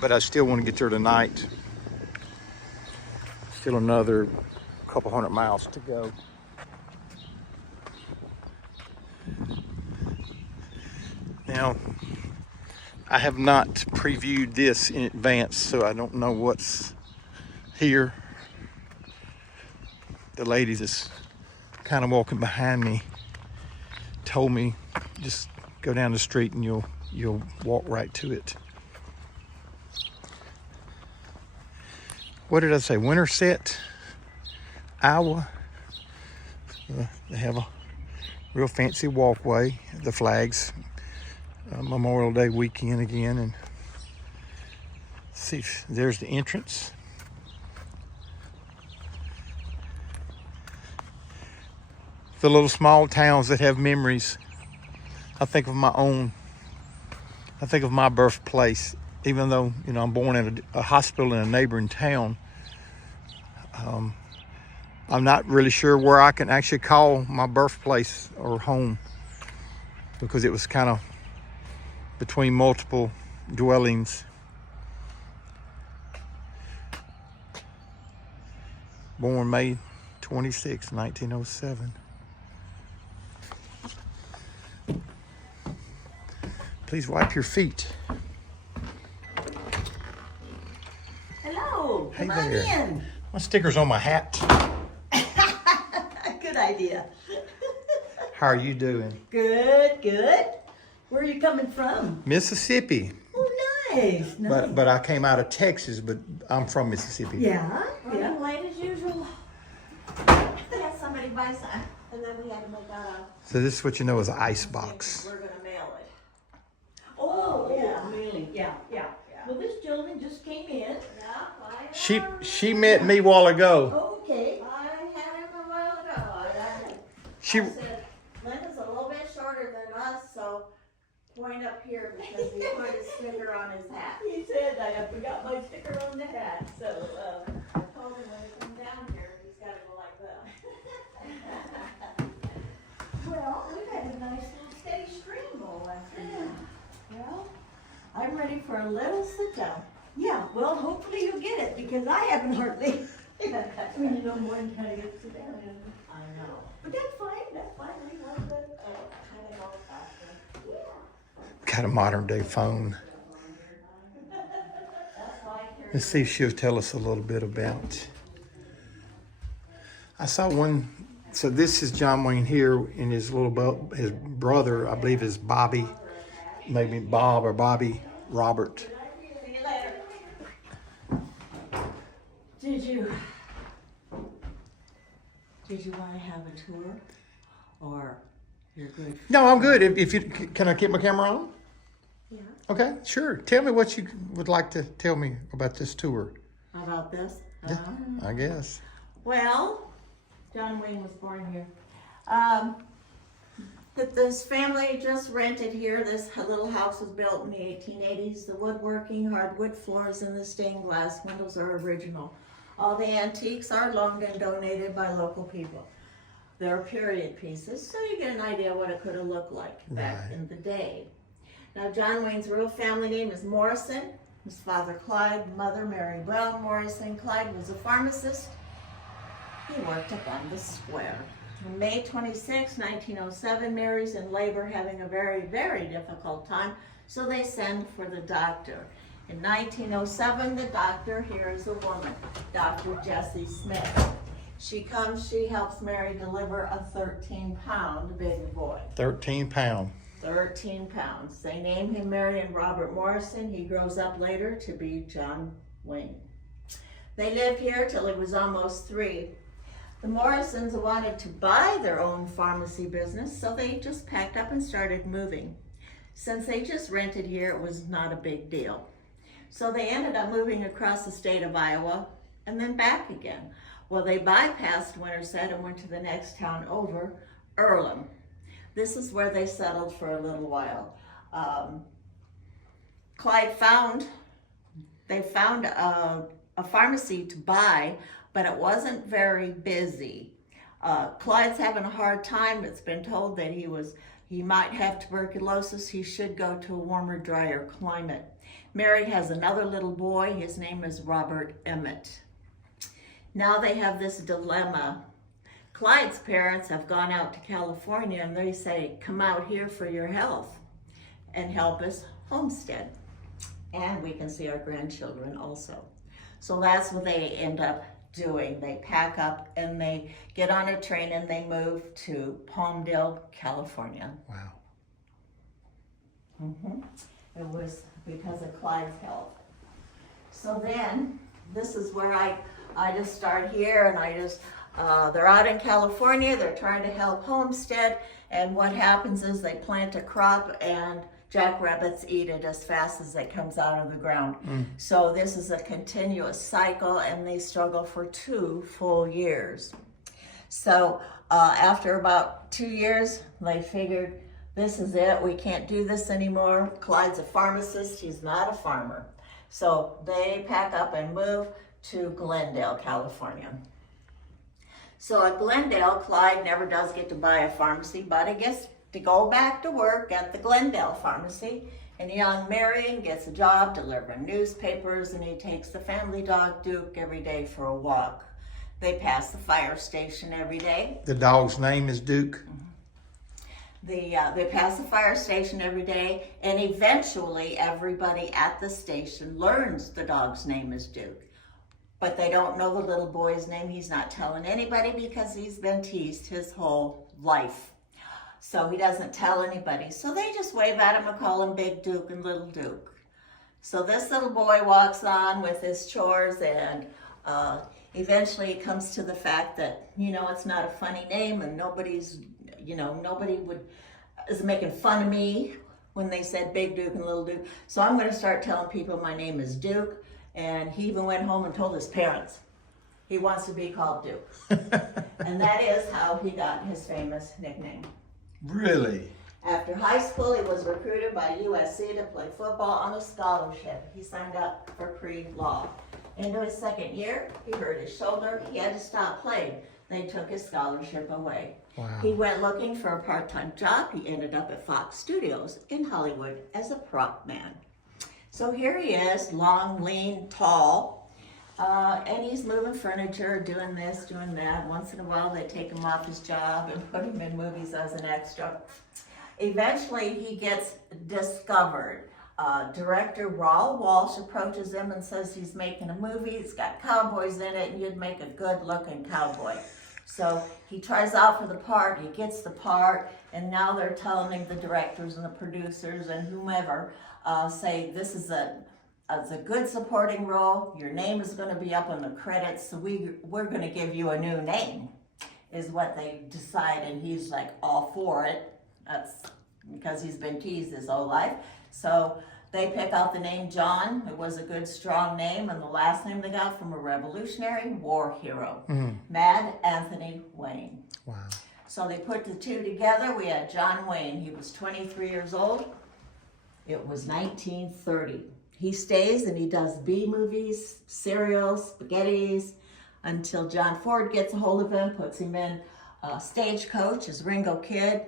but I still want to get there tonight. Still another couple 100 miles to go. Now, I have not previewed this in advance, so I don't know what's here. The lady that's kind of walking behind me told me just go down the street and you'll walk right to it. What did I say? Winterset, Iowa. They have a real fancy walkway. The flags. Memorial Day weekend again, and see, there's the entrance. The little small towns that have memories. I think of my own. I think of my birthplace, even though I'm born in a hospital in a neighboring town. I'm not really sure where I can actually call my birthplace or home, because it was kind of between multiple dwellings. Born May 26, 1907. Please wipe your feet. Hello, Hey come on there. in. My sticker's on my hat. Good idea. How are you doing? Good, good. Where are you coming from? Mississippi. Oh, nice. But I came out of Texas, but I'm from Mississippi. Yeah, yeah. Running late as usual. We had somebody buy some, and then we had to make that up. So this is what you know as an ice box. We're gonna mail it. Oh, yeah, really, yeah. Well, this gentleman just came in. Yeah, She met me a while ago. Okay. I had him a while ago. I She said, Linda's a little bit shorter than us, so point up here because he put his sticker on his hat. He said I forgot my sticker on the hat, so, I told him when he comes down here, he's gotta go like that. well, we've had a nice little steady stream all afternoon. Well, I'm ready for a little sit down. Yeah, well, hopefully you'll get it, because I haven't hardly. One kind of gets sit down. I know. But that's fine, we want to, Kind of old fashioned. yeah. got a modern day phone. Let's see if she'll tell us a little bit about. I saw one. So this is John Wayne here, and his his brother, I believe, is Bobby, maybe Bob or Bobby Robert. See you later. Did you want to have a tour, or you're good? No, I'm good. If you can, I keep my camera on. Yeah. Okay, sure. Tell me what you would like to tell me about this tour. How about this? I guess. Well, John Wayne was born here. This family just rented here. This little house was built in the 1880s. The woodworking, hardwood floors, and the stained glass windows are original. All the antiques are loaned and donated by local people. They're period pieces, so you get an idea what it could have looked like back Right. in the day. Now, John Wayne's real family name is Morrison. His father, Clyde, mother, Mary Brown Morrison. Clyde was a pharmacist. He worked up on the square. On May 26, 1907, Mary's in labor, having a very, very difficult time, so they send for the doctor. In 1907, the doctor, here is a woman, Dr. Jessie Smith. She comes, she helps Mary deliver a 13-pound baby boy. 13 pound. 13 pounds. They name him Marion Robert Morrison. He grows up later to be John Wayne. They lived here till he was almost 3. The Morrisons wanted to buy their own pharmacy business, so they just packed up and started moving. Since they just rented here, it was not a big deal. So they ended up moving across the state of Iowa and then back again. Well, they bypassed Winterset and went to the next town over, Earlham. This is where they settled for a little while. Clyde found a pharmacy to buy, but it wasn't very busy. Clyde's having a hard time. It's been told that he was he might have tuberculosis, he should go to a warmer, drier climate. Mary has another little boy. His name is Robert Emmett. Now they have this dilemma. Clyde's parents have gone out to California and they say, come out here for your health and help us homestead. And we can see our grandchildren also. So that's what they end up doing. They pack up and they get on a train and they move to Palmdale, California. Wow. It was because of Clyde's health. So then, this is where I just start here, and they're out in California, they're trying to help homestead, and what happens is they plant a crop and jackrabbits eat it as fast as it comes out of the ground. So this is a continuous cycle, and they struggle for 2 full years. So after about 2 years, they figured, this is it, we can't do this anymore. Clyde's a pharmacist, he's not a farmer. So they pack up and move to Glendale, California. So at Glendale, Clyde never does get to buy a pharmacy, but he gets to go back to work at the Glendale pharmacy. And young Marion gets a job delivering newspapers, and he takes the family dog Duke every day for a walk. They pass the fire station every day. The dog's name is Duke? They pass the fire station every day, and eventually everybody at the station learns the dog's name is Duke. But they don't know the little boy's name. He's not telling anybody because he's been teased his whole life. So he doesn't tell anybody. So they just wave at him and call him Big Duke and Little Duke. So this little boy walks on with his chores, and eventually it comes to the fact that, it's not a funny name, and nobody is making fun of me when they said Big Duke and Little Duke. So I'm going to start telling people my name is Duke. And he even went home and told his parents he wants to be called Duke. And that is how he got his famous nickname. Really? After high school, he was recruited by USC to play football on a scholarship. He signed up for pre-law. Into his second year, he hurt his shoulder. He had to stop playing. They took his scholarship away. Wow. He went looking for a part-time job. He ended up at Fox Studios in Hollywood as a prop man. So here he is, long, lean, tall, and he's moving furniture, doing this, doing that. Once in a while, they take him off his job and put him in movies as an extra. Eventually, he gets discovered. Director Raul Walsh approaches him and says he's making a movie. It's got cowboys in it, and you'd make a good-looking cowboy. So he tries out for the part, he gets the part, and now they're telling him, the directors and the producers and whomever, say this is a good supporting role. Your name is going to be up on the credits, so we're going to give you a new name, is what they decide, and he's like all for it. That's because he's been teased his whole life. So they pick out the name John. It was a good, strong name, and the last name they got from a Revolutionary War hero, Mad Anthony Wayne. Wow. So they put the two together. We had John Wayne. He was 23 years old. It was 1930. He stays and he does B movies, serials, spaghettis, until John Ford gets a hold of him, puts him in Stagecoach as Ringo Kid,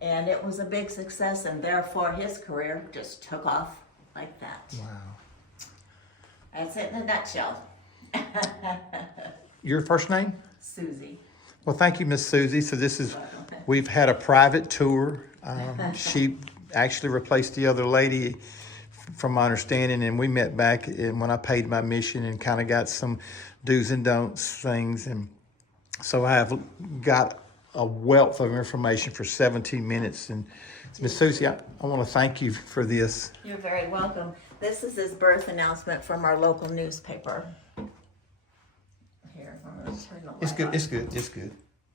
and it was a big success, and therefore his career just took off like that. Wow. That's it in a nutshell. Your first name? Susie. Well, thank you, Miss Susie. So we've had a private tour. She actually replaced the other lady, from my understanding, and we met back when I paid my mission and kind of got some do's and don'ts things. And so I have got a wealth of information for 17 minutes. And Miss Susie, I want to thank you for this. You're very welcome. This is his birth announcement from our local newspaper. Here, I'm going to turn the light It's good. on. It's good. It's good.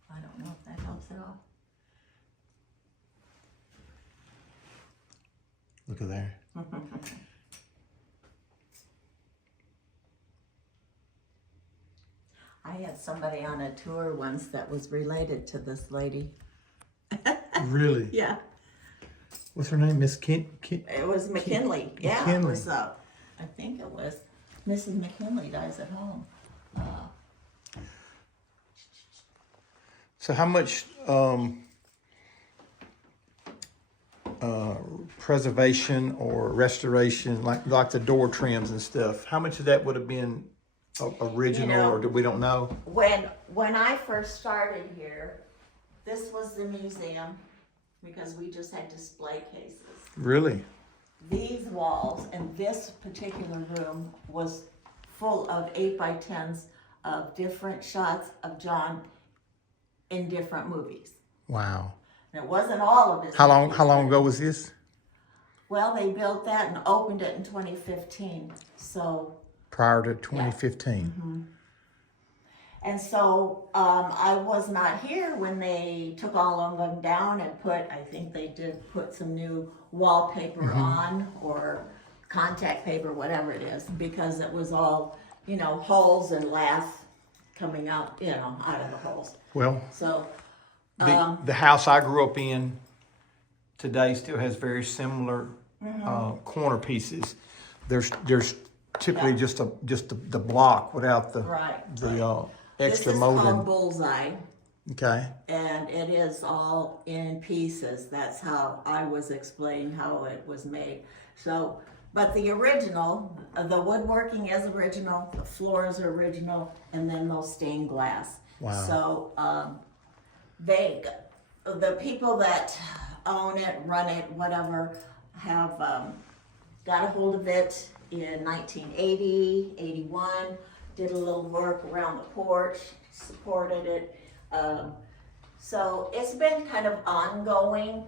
I don't know if that helps at all. Look at there. I had somebody on a tour once that was related to this lady. Really? Yeah, What's her name? Miss Kent? it was McKinley. Yeah, it McKinley. was. I think it was Mrs. McKinley dies at home. So how much preservation or restoration, like the door trims and stuff. How much of that would have been original, You know, or we don't know? When I first started here, this was the museum because we just had display cases. Really? These walls and this particular room was full of 8x10s of different shots of John in different movies. Wow. And it wasn't all of his How long? movies, How long but- ago was this? Well, they built that and opened it in 2015. So, Prior to 2015. and so I was not here when they took all of them down and I think they did put some new wallpaper on or contact paper, whatever it is, because it was all, holes and lath coming out, out of the holes. Well, So, the house I grew up in today still has very similar corner pieces. There's typically just the block without the right. the This extra is called molding. Bullseye. Okay. And it is all in pieces. That's how I was explaining how it was made. So, but the original, the woodworking is original, the floors are original, and then those stained glass. Wow. So, the people that own it, run it, whatever, have got a hold of it in 1980, 81, did a little work around the porch, supported it. So it's been kind of ongoing.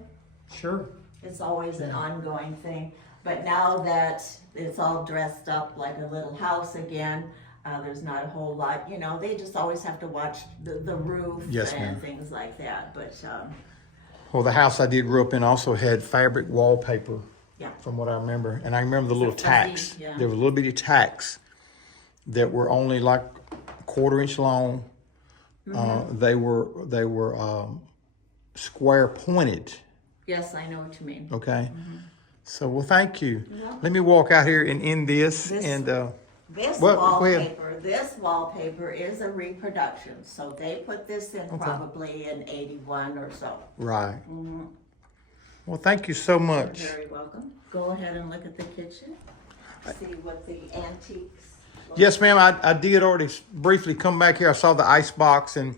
Sure. It's always an ongoing thing. But now that it's all dressed up like a little house again, there's not a whole lot, they just always have to watch the roof Yes, and ma'am. things like that. But Well, the house I did grow up in also had fabric wallpaper, yeah, from what I remember. And I remember the little fuzzy, tacks. yeah. There were little bitty tacks that were only like a 1/4 inch long. They were square pointed. yes, I know what you mean. Okay. So, well, thank you. welcome. Let me walk out here and end this. This- And This Well, go ahead. wallpaper is a reproduction. So they put this in probably in 81 or so. right. Well, thank you so much. You're very welcome. Go ahead and look at the kitchen. See what the antiques look Yes, ma'am. I did already briefly come back here. I saw the ice box, and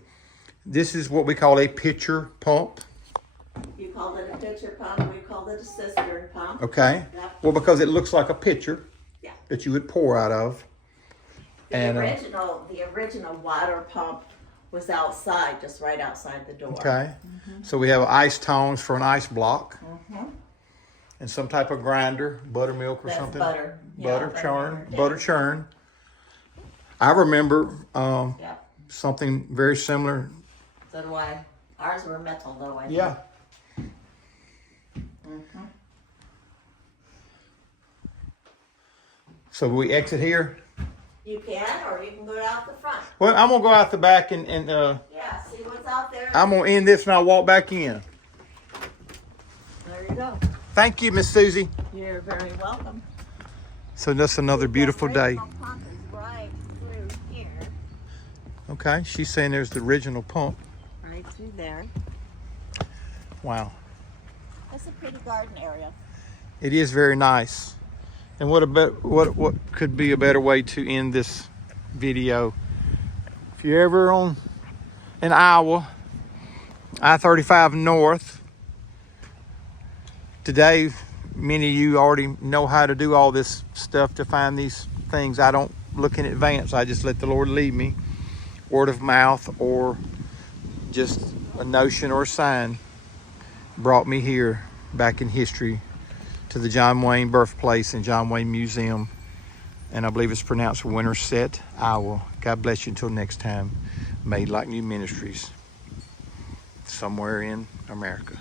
this is what we call a pitcher pump. You called it a pitcher pump, we called it a cistern pump. Okay. Yep. Well, because it looks like a pitcher Yeah. that you would pour out of. And The original water pump was outside, just right outside the door. okay. So we have ice tongs for an ice block. And some type of grinder, buttermilk or That's something. butter. Yeah, Butter butter churn. grinder, yeah. Butter churn. I remember Yeah, something very similar. so do I. Ours were metal though, I think. Yeah. So we exit here. You can, or you can go out the front. Well, I'm gonna go out the back and Yeah, see what's out there? I'm gonna end this and I'll walk back in. There you go. Thank you, Miss Susie. You're very welcome. So that's another beautiful day. The pump is right through here, Okay, she's saying there's the original pump. right through there. Wow, That's a pretty garden area. it is very nice. And what could be a better way to end this video? If you're ever on in Iowa, I-35 North, today many of you already know how to do all this stuff to find these things. I don't look in advance. I just let the Lord lead me. Word of mouth or just a notion or a sign brought me here back in history to the John Wayne birthplace and John Wayne Museum. And I believe it's pronounced Winterset, Iowa. God bless you until next time. Made Like New Ministries somewhere in America.